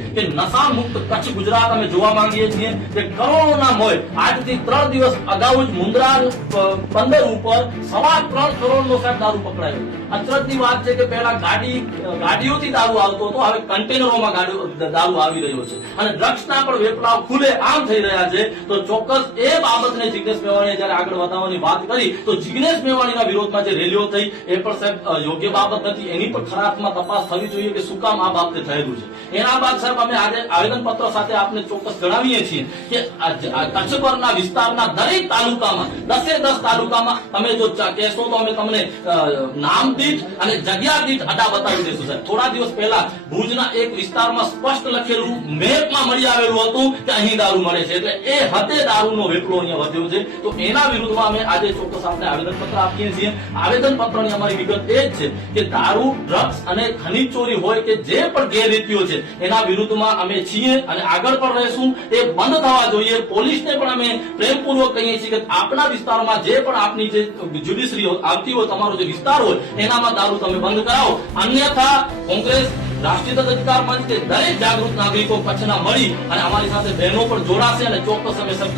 કે નશા મુક્ત કચ્છ ગુજરાત અમે જોવા માંગીએ છીએ કે કરોડોના મોય આજથી 3 દિવસ અગાઉ જ મુન્દ્રા બંદર ઉપર 3.25 કરોડનો સાહેબ દારૂ પકડાયો. અચરજની વાત છે કે પહેલા ગાડીઓથી દારૂ આવતો હતો, હવે કન્ટેનરોમાં દારૂ આવી રહ્યો છે અને ડ્રગ્સના પણ વેપલાઓ ખુલે આમ થઈ રહ્યા છે. તો ચોક્કસ એ બાબતને જિગ્નેશ મેવાણીએ જયારે આગળ વધારવાની વાત કરી તો જિગ્નેશ મેવાણીના વિરોધમાં જે રેલીઓ થઈ એ પણ સાહેબ યોગ્ય બાબત નથી. એની પણ ખરા અર્થમાં તપાસ થવી જોઈએ કે શું કામ આ બાબતે થયેલું છે. એના બાદ સાહેબ અમે આજે આવેદનપત્ર સાથે આપને ચોક્કસ જણાવીએ છીએ કે કચ્છ પરના વિસ્તારના દરેક તાલુકામાં 10 તાલુકામાં તમે જો કહેશો તો અમે તમને નામ દીઠ અને જગ્યા દીઠ અડા બતાવી દઈશું. સાહેબ થોડા દિવસ પહેલા ભુજના એક વિસ્તારમાં સ્પષ્ટ લખેલું મેપમાં મળી આવેલું હતું કે અહીં દારૂ મળે છે, એટલે એ હદે દારૂનો વેપલો અહીંયા વધ્યો છે. તો એના વિરુદ્ધમાં અમે આજે ચોક્કસ આપને આવેદનપત્ર આપીએ છીએ. આવેદનપત્રની અમારી વિગત એ જ છે કે દારૂ, ડ્રગ્સ અને ખનીજ ચોરી હોય કે જે પણ ગેરરીતિઓ છે એના વિરુદ્ધમાં અમે છીએ અને આગળ પણ રહેશું. એ બંધ થવા જોઈએ. પોલીસને પણ અમે પ્રેમપૂર્વક કહીએ છીએ કે આપના વિસ્તારમાં જે પણ આપની જે જ્યુડિશરી આવતી હોય, તમારો જે વિસ્તાર હોય એનામાં દારૂ તમે બંધ કરાવો. અન્યથા કોંગ્રેસ, રાષ્ટ્રીય અધિકાર મંચ કે દરેક જાગૃત નાગરિકો કચ્છના મળી અને અમારી સાથે બહેનો પણ જોડાશે અને ચોક્કસ અમે સબ